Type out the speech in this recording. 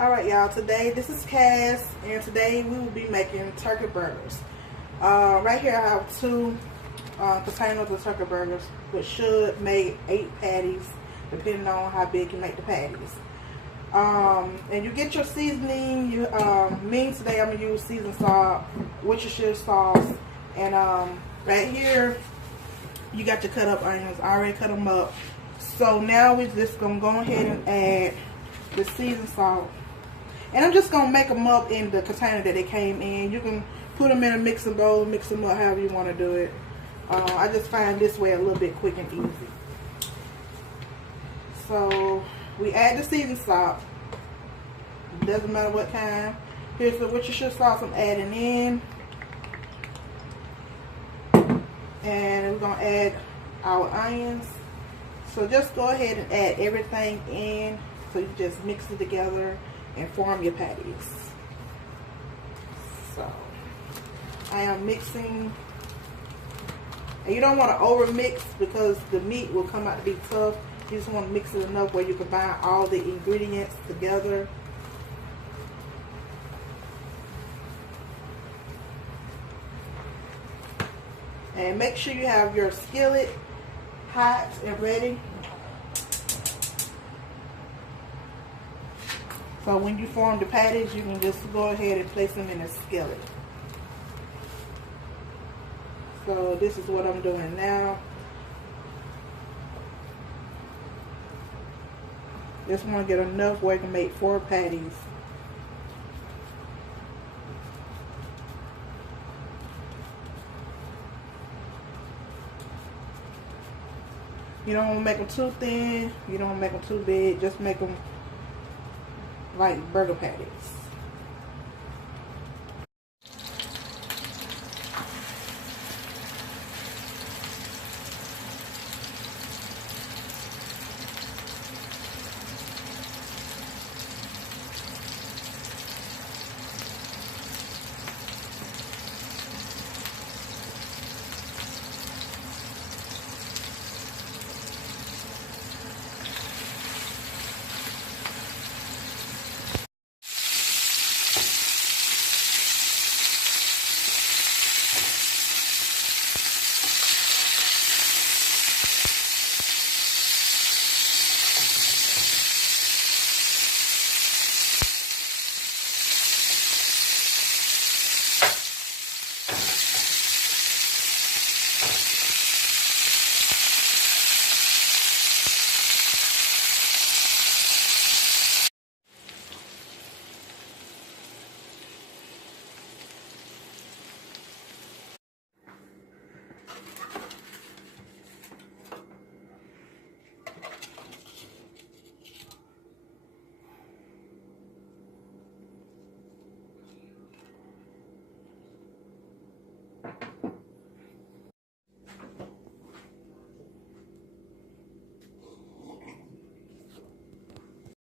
Alright y'all, today this is Cass, and today we will be making turkey burgers. Right here I have two containers of turkey burgers, which should make 8 patties, depending on how big you make the patties. And you get your seasoning. Today I'm going to use seasoned salt, Worcestershire sauce, and right here you got your cut up onions. I already cut them up. So now we're just going to go ahead and add the seasoned salt. And I'm just going to make them up in the container that they came in. You can put them in a mixing bowl, mix them up however you want to do it. I just find this way a little bit quick and easy. So we add the seasoned salt. Doesn't matter what kind. Here's the Worcestershire sauce I'm adding in. And we're going to add our onions. So just go ahead and add everything in. So you just mix it together and form your patties. So I am mixing, and you don't want to over mix because the meat will come out to be tough. You just want to mix it enough where you combine all the ingredients together. And make sure you have your skillet hot and ready. So when you form the patties, you can just go ahead and place them in a skillet. So this is what I'm doing now. Just want to get enough where you can make 4 patties. You don't want to make them too thin. You don't want to make them too big. Just make them like burger patties.